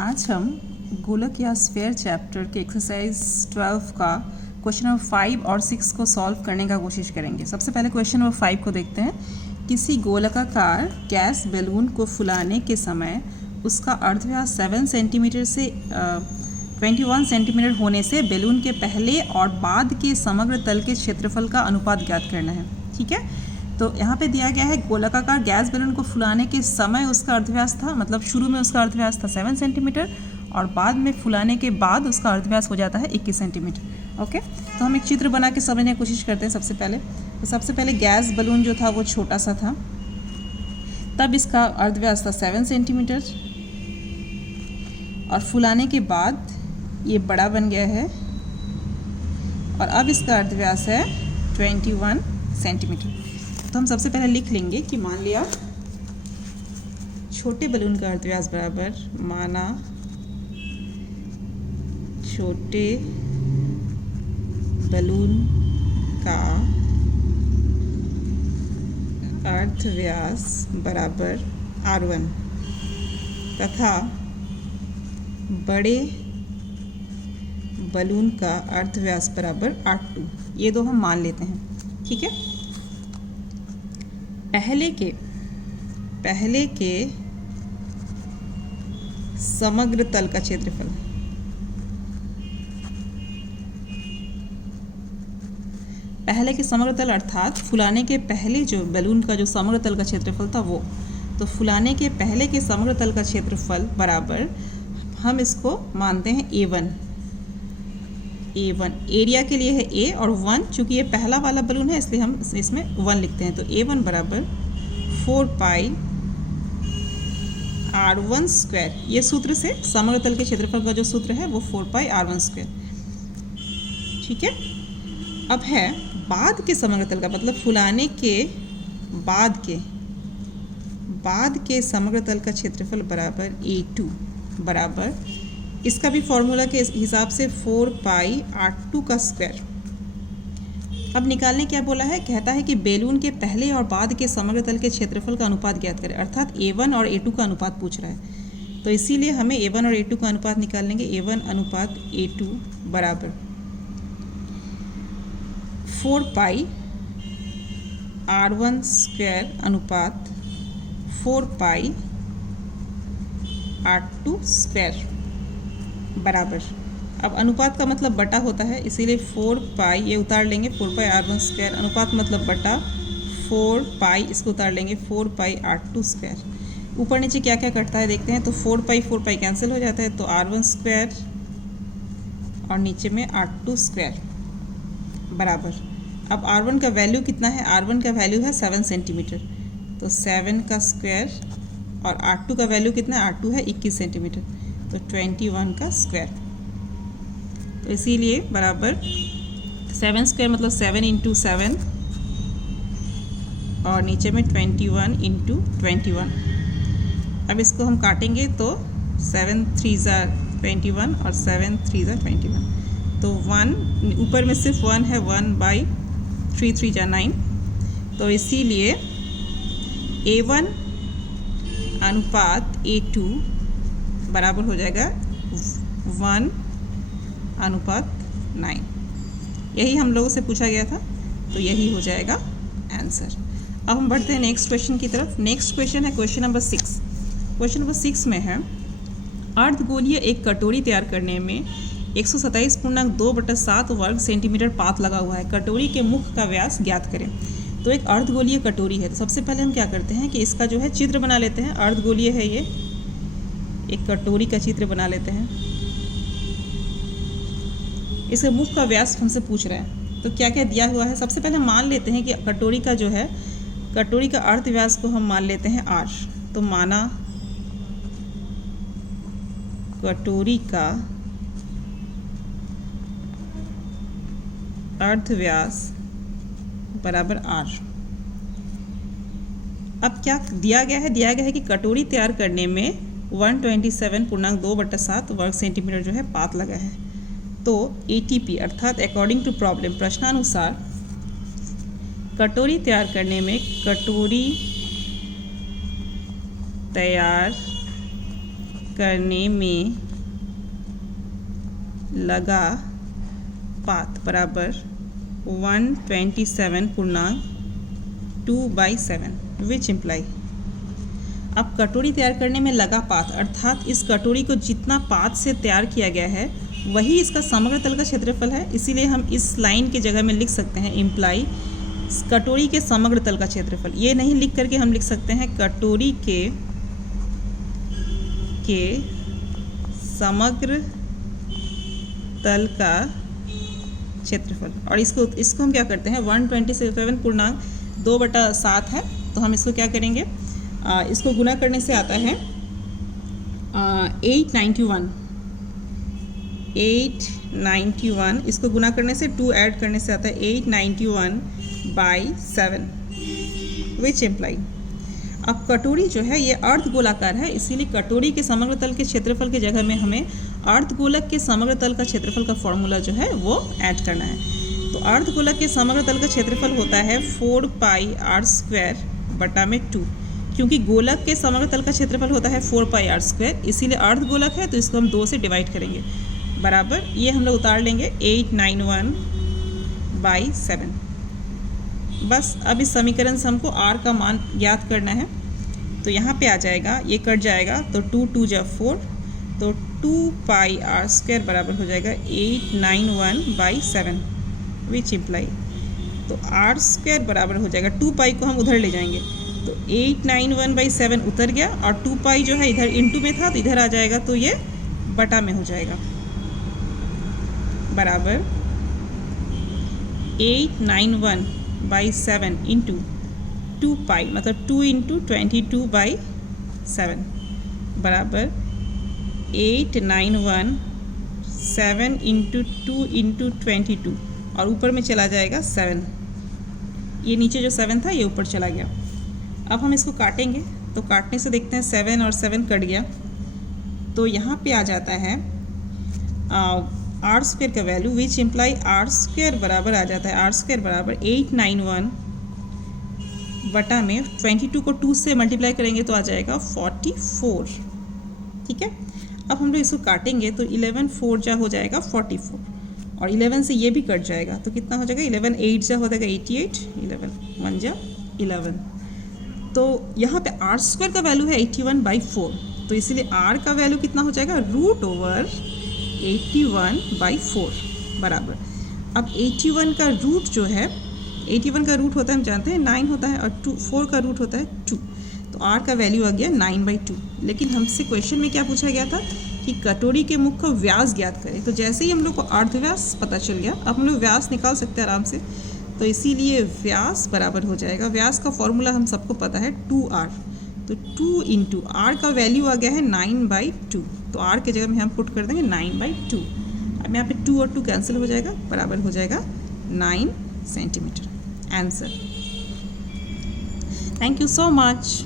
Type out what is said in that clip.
आज हम गोलक या स्फीयर चैप्टर के एक्सरसाइज 12 का क्वेश्चन नंबर 5 और 6 को सॉल्व करने का कोशिश करेंगे। सबसे पहले क्वेश्चन नंबर 5 को देखते हैं। किसी गोलाकार गैस बैलून को फुलाने के समय उसका अर्धव्यास 7 सेंटीमीटर से 21 सेंटीमीटर होने से बैलून के पहले और बाद के समग्र तल के क्षेत्रफल का अनुपात ज्ञात करना है। ठीक है, तो यहाँ पे दिया गया है गोलाकार गैस बैलून को फुलाने के समय उसका अर्धव्यास था, मतलब शुरू में उसका अर्धव्यास था 7 सेंटीमीटर और बाद में फुलाने के बाद उसका अर्धव्यास हो जाता है 21 सेंटीमीटर। ओके, तो हम एक चित्र बना के समझने की कोशिश करते हैं। सबसे पहले गैस बैलून जो था वो छोटा सा था, तब इसका अर्धव्यास था 7 सेंटीमीटर और फुलाने के बाद ये बड़ा बन गया है और अब इसका अर्धव्यास है 21 सेंटीमीटर। तो हम सबसे पहले लिख लेंगे कि मान लिया छोटे बैलून का अर्धव्यास बराबर, माना छोटे बैलून का अर्धव्यास बराबर R1 तथा बड़े बैलून का अर्धव्यास बराबर R2, ये दो हम मान लेते हैं। ठीक है, पहले के समग्र तल का क्षेत्रफल, पहले के समग्र तल अर्थात फुलाने के पहले जो बैलून का जो समग्र तल का क्षेत्रफल था वो, तो फुलाने के पहले के समग्र तल का क्षेत्रफल बराबर हम इसको मानते हैं A1। एरिया के लिए है A और 1, चूँकि ये पहला वाला बैलून है इसलिए हम इसमें 1 लिखते हैं। तो A1 बराबर 4 पाई R1 स्क्वायर, ये सूत्र से समग्र तल के क्षेत्रफल का जो सूत्र है वो 4 पाई R1 स्क्वायर। ठीक है, अब है बाद के समग्र तल का, मतलब फुलाने के बाद के समग्र तल का क्षेत्रफल बराबर A2 बराबर, इसका भी फॉर्मूला के हिसाब से 4 पाई R2 का स्क्वायर। अब निकालने क्या बोला है, कहता है कि बैलून के पहले और बाद के समग्र तल के क्षेत्रफल का अनुपात ज्ञात करें, अर्थात A1 और A2 का अनुपात पूछ रहा है। तो इसीलिए हमें A1 और A2 का अनुपात निकालेंगे। A1 अनुपात A2 बराबर 4 पाई R1 स्क्वायर अनुपात 4 पाई R2 स्क्वायर बराबर, अब अनुपात का मतलब बटा होता है इसीलिए 4 पाई, ये उतार लेंगे 4 पाई R1 स्क्वायर, अनुपात मतलब बटा 4 पाई, इसको उतार लेंगे 4 पाई R2 स्क्वायर। ऊपर नीचे क्या क्या कटता है देखते हैं। तो 4 पाई कैंसिल हो जाता है, तो R1 स्क्वायर और नीचे में R2 स्क्वायर बराबर, अब R1 का वैल्यू कितना है, R1 का वैल्यू है 7 सेंटीमीटर, तो 7 का स्क्वायर और R2 का वैल्यू कितना है, R2 है 21 सेंटीमीटर, तो 21 का स्क्वायर। तो इसीलिए बराबर 7 स्क्वायर मतलब 7 इंटू 7 और नीचे में 21 इंटू 21। अब इसको हम काटेंगे तो 7 3 ज़ा 21 और 7 3 ज़ा 21, तो 1 ऊपर में सिर्फ 1 है, 1 बाई 3 3 ज़ा 9, तो इसीलिए A1 अनुपात A2 बराबर हो जाएगा 1 अनुपात 9। यही हम लोगों से पूछा गया था, तो यही हो जाएगा आंसर। अब हम बढ़ते हैं नेक्स्ट क्वेश्चन की तरफ। नेक्स्ट क्वेश्चन है क्वेश्चन नंबर 6। क्वेश्चन नंबर 6 में है, अर्धगोलीय एक कटोरी तैयार करने में 127.2/7 वर्ग सेंटीमीटर पात लगा हुआ है। कटोरी के मुख का व्यास ज्ञात करें। तो एक अर्धगोलीय कटोरी है, तो सबसे पहले हम क्या करते हैं कि इसका जो है चित्र बना लेते हैं। अर्धगोलीय है ये, एक कटोरी का चित्र बना लेते हैं। इसके मुख का व्यास हमसे पूछ रहा है, तो क्या क्या दिया हुआ है। सबसे पहले मान लेते हैं कि कटोरी का जो है, कटोरी का अर्धव्यास को हम मान लेते हैं R। तो माना कटोरी का अर्धव्यास बराबर R। अब क्या दिया गया है कि कटोरी तैयार करने में 127.2/7 वर्ग सेंटीमीटर जो है पात लगा है। तो ATP अर्थात अकॉर्डिंग टू प्रॉब्लम, प्रश्नानुसार कटोरी तैयार करने में कटोरी तैयार करने में लगा पाथ बराबर 127.2/7 विच इम्प्लाई। अब कटोरी तैयार करने में लगा पाथ अर्थात इस कटोरी को जितना पाथ से तैयार किया गया है वही इसका समग्र तल का क्षेत्रफल है, इसीलिए हम इस लाइन की जगह में लिख सकते हैं इम्प्लाई कटोरी के समग्र तल का क्षेत्रफल। ये नहीं लिख करके हम लिख सकते हैं कटोरी के समग्र तल का क्षेत्रफल। और इसको हम क्या करते हैं 127.2/7 है, तो हम इसको क्या करेंगे इसको गुना करने से आता है 891। इसको गुना करने से 2 ऐड करने से आता है 891/7 विच इम्प्लाई। अब कटोरी जो है ये अर्धगोलाकार है, इसीलिए कटोरी के समग्र तल के क्षेत्रफल की जगह में हमें अर्धगोलक के समग्र तल का क्षेत्रफल का फॉर्मूला जो है वो ऐड करना है। तो अर्धगोलक के समग्र तल का क्षेत्रफल होता है 4πr²/2। क्योंकि गोलक के समग्र तल का क्षेत्रफल होता है 4πr², इसीलिए अर्धगोलक है तो इसको हम 2 से डिवाइड करेंगे बराबर ये हम लोग उतार लेंगे 891/7। बस अब इस समीकरण से हमको r का मान ज्ञात करना है, तो यहाँ पे आ जाएगा, ये कट जाएगा तो 2 2 जा 4, तो 2πr² बराबर हो जाएगा 891/7 विच इम्प्लाई। तो r² बराबर हो जाएगा 2π को हम उधर ले जाएंगे तो 891/7 उतर गया और 2π जो है इधर इंटू में था तो इधर आ जाएगा, तो ये बटा में हो जाएगा बराबर 891/7 इंटू 2π मतलब 2 × 22/7 बराबर 891/7 × 2 × 22 और ऊपर में चला जाएगा 7। ये नीचे जो 7 था ये ऊपर चला गया। अब हम इसको काटेंगे तो काटने से देखते हैं 7 और 7 कट गया, तो यहाँ पे आ जाता है r² का वैल्यू विच इम्प्लाई r² बराबर आ जाता है r² बराबर 891 बटा में 22 को 2 से मल्टीप्लाई करेंगे तो आ जाएगा 44। ठीक है, अब हम लोग इसको काटेंगे तो 11 4 जा हो जाएगा 44 और 11 से ये भी कट जाएगा तो कितना हो जाएगा 11 8 जा हो जाएगा 88, 11 1 जा 11। तो यहाँ पे r² का वैल्यू है 81/4, तो इसीलिए r का वैल्यू कितना हो जाएगा √81/4 बराबर। अब 81 का रूट जो है 81 का रूट होता है हम जानते हैं 9 होता है और 4 का रूट होता है 2, तो r का वैल्यू आ गया 9/2। लेकिन हमसे क्वेश्चन में क्या पूछा गया था कि कटोरी के मुख का व्यास ज्ञात करें, तो जैसे ही हम लोग को अर्धव्यास पता चल गया अब हम लोग व्यास निकाल सकते हैं आराम से, तो इसीलिए व्यास बराबर हो जाएगा, व्यास का फॉर्मूला हम सबको पता है 2r, तो 2 × r का वैल्यू आ गया है 9/2, तो r के जगह में हम पुट कर देंगे 9/2। अब यहाँ पे 2 और 2 कैंसिल हो जाएगा बराबर हो जाएगा 9 centimetre answer. Thank you so much.